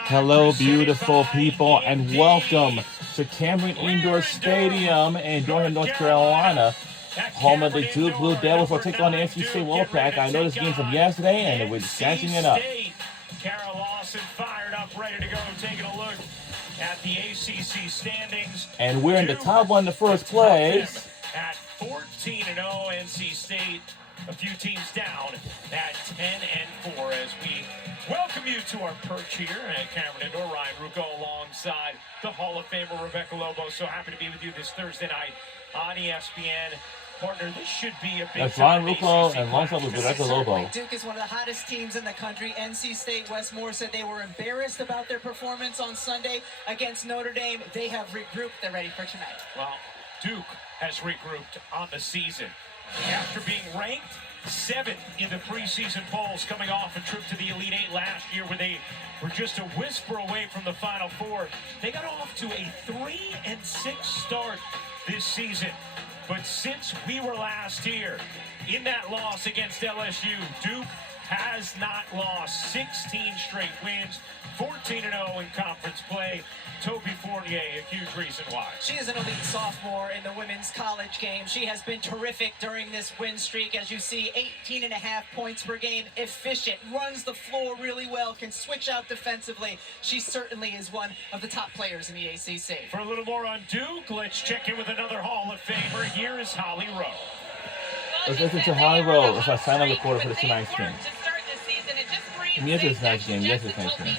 Hello, beautiful people, and welcome to Cameron Indoor Stadium in Durham, North Carolina, home of the Duke Blue Devils will take on the NC State Wolfpack. I know this game from yesterday, and we're catching it up. Carol Lawson fired up, ready to go, taking a look at the ACC standings. And we're in the top one in the first place. At 14-0, NC State, a few teams down at 10-4 as we welcome you to our perch here at Cameron Indoor. Ryan Rucco alongside the Hall of Famer Rebecca Lobo. So happy to be with you this Thursday night on ESPN. Partner, this should be a big That's Ryan Rucco and alongside with Rebecca Lobo. Duke is one of the hottest teams in the country. NC State, Wes Moore said they were embarrassed about their performance on Sunday against Notre Dame. They have regrouped. They're ready for tonight. Well, Duke has regrouped on the season. After being ranked 7th in the preseason polls, coming off a trip to the Elite Eight last year where they were just a whisper away from the Final Four, they got off to a 3-6 start this season. But since we were last here, in that loss against LSU, Duke has not lost. 16 straight wins, 14-0 in conference play. Toby Fournier, a huge reason why. She is an elite sophomore in the women's college game. She has been terrific during this win streak. As you see, 18.5 points per game, efficient, runs the floor really well, can switch out defensively. She certainly is one of the top players in the ACC. For a little more on Duke, let's check in with another Hall of Famer. Here is Holly Rowe. Let's listen to Holly Rowe. Let's sign on the quarter for the tonight's game. Yes, it's tonight's game. Yes, it's tonight's game.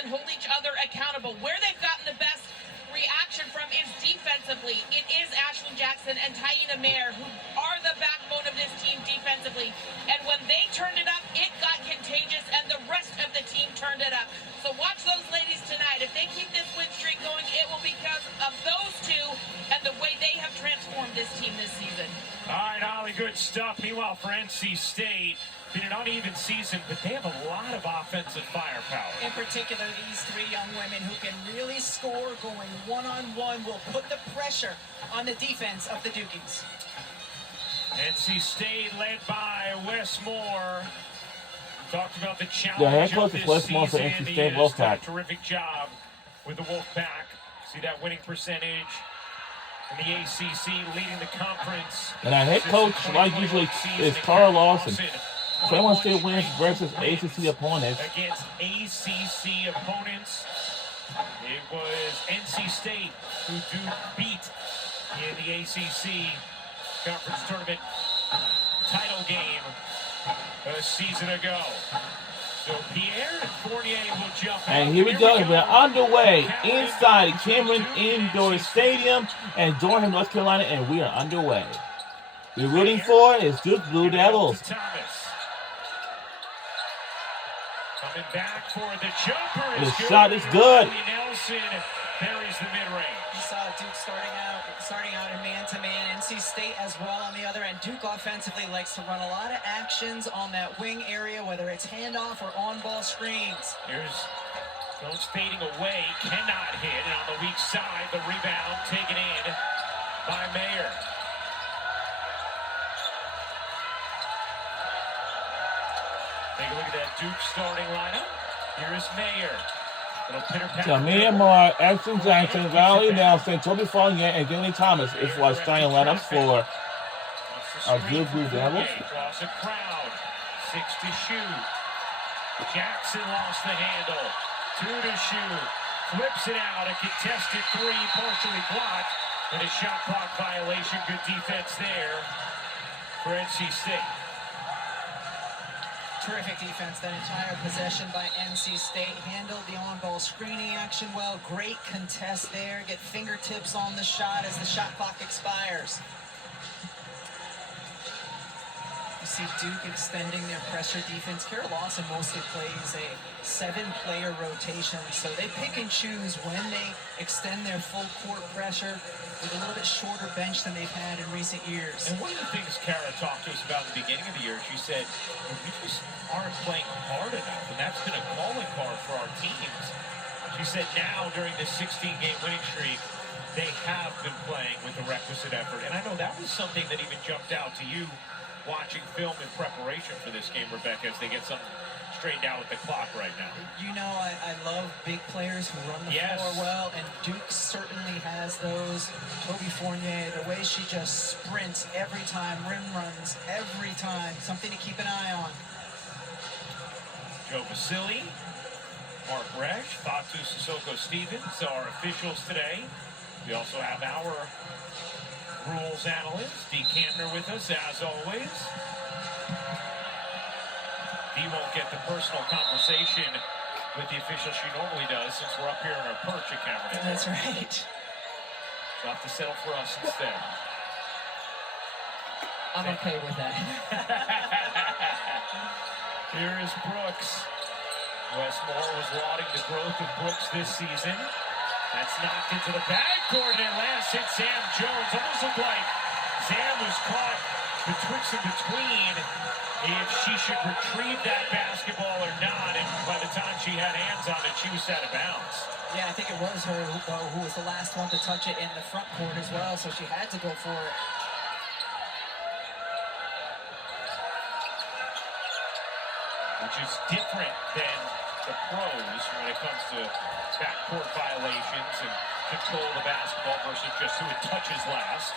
And hold each other accountable. Where they've gotten the best reaction from is defensively. It is Ashlyn Jackson and Taina Mayer who are the backbone of this team defensively. And when they turned it up, it got contagious and the rest of the team turned it up. So watch those ladies tonight. If they keep this win streak going, it will be because of those two and the way they have transformed this team this season. All right, Holly, good stuff. Meanwhile, for NC State, been an uneven season, but they have a lot of offensive firepower. In particular, these three young women who can really score going one-on-one will put the pressure on the defense of the Dukies. NC State led by Wes Moore. Talked about the challenge. The head coach is Wes Moore for NC State Wolfpack. Terrific job with the Wolfpack. See that winning percentage in the ACC, leading the conference. And our head coach, like usually, is Carl Lawson. 21 State wins versus ACC opponents. Against ACC opponents, it was NC State who Duke beat in the ACC conference tournament title game a season ago. So Pierre and Fournier will jump in. And here we go. We're underway inside Cameron Indoor Stadium in Durham, North Carolina, and we are underway. We're rooting for is Duke Blue Devils. Coming back for the jumper. The shot is good. Nelson buries the mid-range. You saw Duke starting out in man-to-man. NC State as well on the other end. Duke offensively likes to run a lot of actions on that wing area, whether it's handoff or on-ball screens. Here's Jones fading away, cannot hit, and on the weak side, the rebound taken in by Mayer. Take a look at that Duke starting lineup. Here is Mayer. Tamia Moore, Ashton Jackson, Valerie Nelson, Toby Fournier, and Jenny Thomas is our starting lineups for our Duke Blue Devils. Across a crowd, 6 to shoot. Jackson lost the handle. 2 to shoot. Flips it out. A contested 3, partially blocked, and a shot clock violation. Good defense there for NC State. Terrific defense, that entire possession by NC State. Handled the on-ball screening action well. Great contest there. Get fingertips on the shot as the shot clock expires. You see Duke extending their pressure defense. Kara Lawson mostly plays a 7-player rotation, so they pick and choose when they extend their full court pressure with a little bit shorter bench than they've had in recent years. And one of the things Kara talked to us about at the beginning of the year, she said, we just aren't playing hard enough, and that's been a calling card for our teams. She said now, during this 16-game winning streak, they have been playing with the requisite effort. And I know that was something that even jumped out to you watching film in preparation for this game, Rebecca, as they get something straightened out with the clock right now. You know, I love big players who run the floor well, and Duke certainly has those. Toby Fournier, the way she just sprints every time, rim runs every time, something to keep an eye on. Joe Vasili, Mark Resch, Fatu Sissoko Stevens are officials today. We also have our rules analyst, Dee Kantner, with us, as always. Dee won't get the personal conversation with the officials she normally does, since we're up here in our perch at Cameron. That's right. She'll have to settle for us instead. I'm okay with that. Here is Brooks. Westmore was lauding the growth of Brooks this season. That's knocked into the backcourt, and last hit Sam Jones. Almost looked like Sam was caught betwixt and between if she should retrieve that basketball or not, and by the time she had hands on it, she was out of bounds. Yeah, I think it was her who was the last one to touch it in the front court as well, so she had to go for it. Which is different than the pros when it comes to backcourt violations and control of the basketball versus just who it touches last.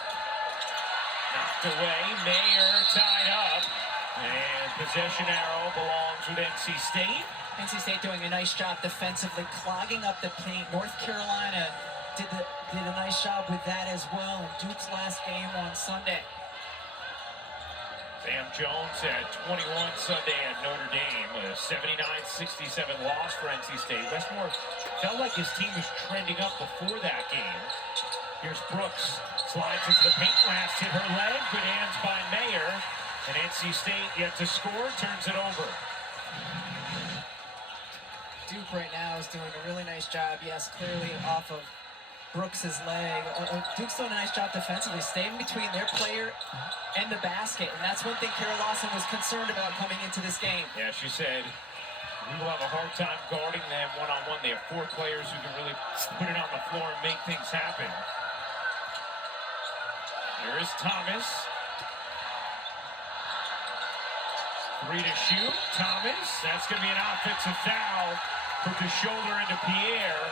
Knocked away, Mayer tied up, and possession arrow belongs with NC State. NC State doing a nice job defensively, clogging up the paint. North Carolina did a nice job with that as well in Duke's last game on Sunday. Sam Jones had 21 Sunday at Notre Dame, a 79-67 loss for NC State. Westmore felt like his team was trending up before that game. Here's Brooks, slides into the paint, last hit her leg, good hands by Mayer, and NC State yet to score, turns it over. Duke right now is doing a really nice job, yes, clearly off of Brooks's leg. Duke's doing a nice job defensively, staying between their player and the basket, and that's one thing Kara Lawson was concerned about coming into this game. Yeah, she said, we will have a hard time guarding them one-on-one. They have 4 players who can really put it on the floor and make things happen. Here is Thomas. 3 to shoot. Thomas, that's going to be an offensive foul. Put the shoulder into Pierre,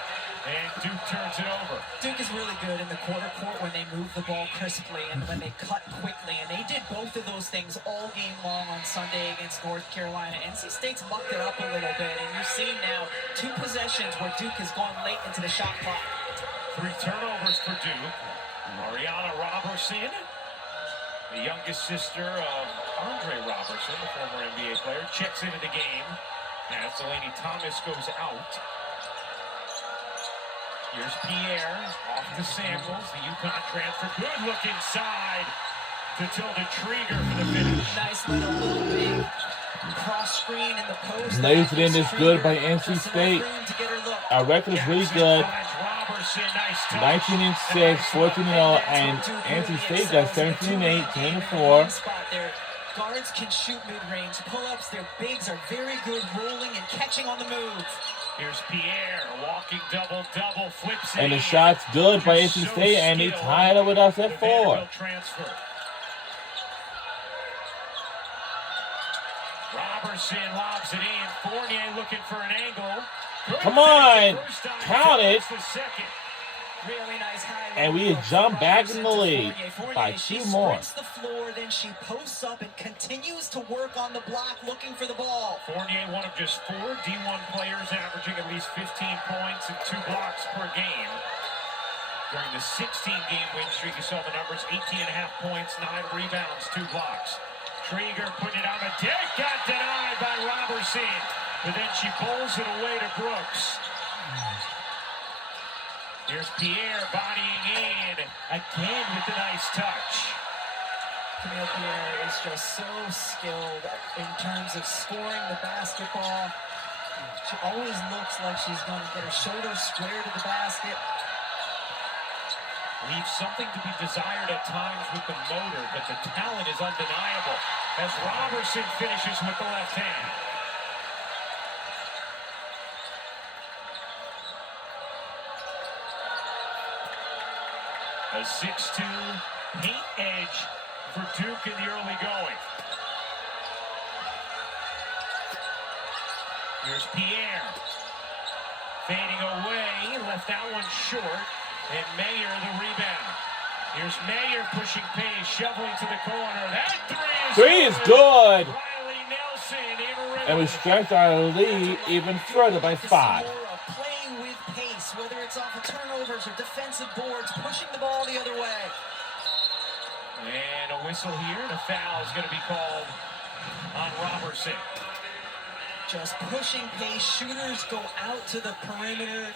and Duke turns it over. Duke is really good in the quarter court when they move the ball crisply and when they cut quickly, and they did both of those things all game long on Sunday against North Carolina. NC State's mucked it up a little bit, and you're seeing now 2 possessions where Duke has gone late into the shot clock. 3 turnovers for Duke. Mariana Robertson, the youngest sister of Andre Robertson, the former NBA player, checks into the game as Delaney Thomas goes out. Here's Pierre, off to Samuels, the UConn transfer. Good look inside to Tilda Trieger for the finish. Nice little big cross screen in the post. Ladies and gentlemen, it's good by NC State. Our record is really good. 19-6, 14-0, and NC State got 17-8, 10-4. Guards can shoot mid-range pull-ups. Their bigs are very good rolling and catching on the move. Here's Pierre, walking double-double, flips it. And the shot's good by NC State, and they tied up with us at 4. Robertson lobs it in. Fournier looking for an angle. Come on, count it. Really nice high. And we jump back in the lead by 2 more. She sprints the floor, then she posts up and continues to work on the block, looking for the ball. Fournier, one of just 4 D1 players averaging at least 15 points and 2 blocks per game. During the 16-game win streak, you saw the numbers: 18.5 points, 9 rebounds, 2 blocks. Trieger putting it on the deck, got denied by Robertson, but then she bowls it away to Brooks. Here's Pierre bodying in, again with a nice touch. Camille Pierre is just so skilled in terms of scoring the basketball. She always looks like she's going to get her shoulder square to the basket. Leaves something to be desired at times with the motor, but the talent is undeniable as Robertson finishes with the left hand. A 6'2" paint edge for Duke in the early going. Here's Pierre. Fading away, left that one short, and Mayer the rebound. Here's Mayer pushing pace, shoveling to the corner. That Three is good. Riley Nelson in rhythm. And we stretched our lead even further by 5. More of playing with pace, whether it's off of turnovers or defensive boards, pushing the ball the other way. And a whistle here, and a foul is going to be called on Robertson. Just pushing pace, shooters go out to the perimeter.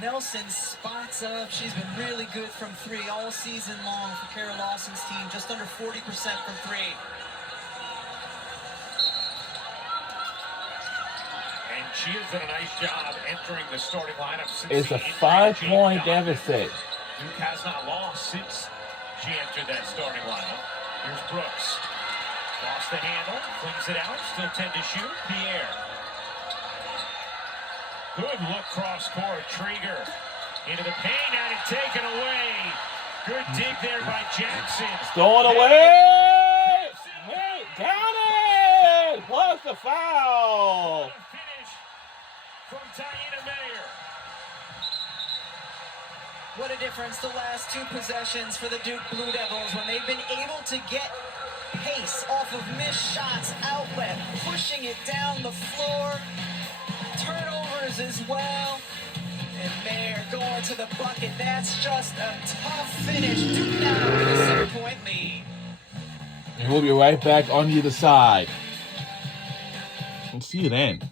Nelson spots up. She's been really good from 3 all season long for Kara Lawson's team, just under 40% from 3. And she has done a nice job entering the starting lineup since It's the a injury 5-point to Jane deficit. Duke has not lost since she entered that starting lineup. Here's Brooks. Lost the handle, flings it out, still 10 to shoot. Pierre. Good look cross court. Trieger into the paint, and it taken away. Good dig there by Jackson. Stolen away! Wait, got it! Plus the foul! Finish from Taina Mayer. What a difference the last 2 possessions for the Duke Blue Devils when they've been able to get pace off of missed shots, outlet, pushing it down the floor, turnovers as well, and Mayer going to the bucket. That's just a tough finish. Duke now with a 7-point lead. And we'll be right back on the other side. And see you then.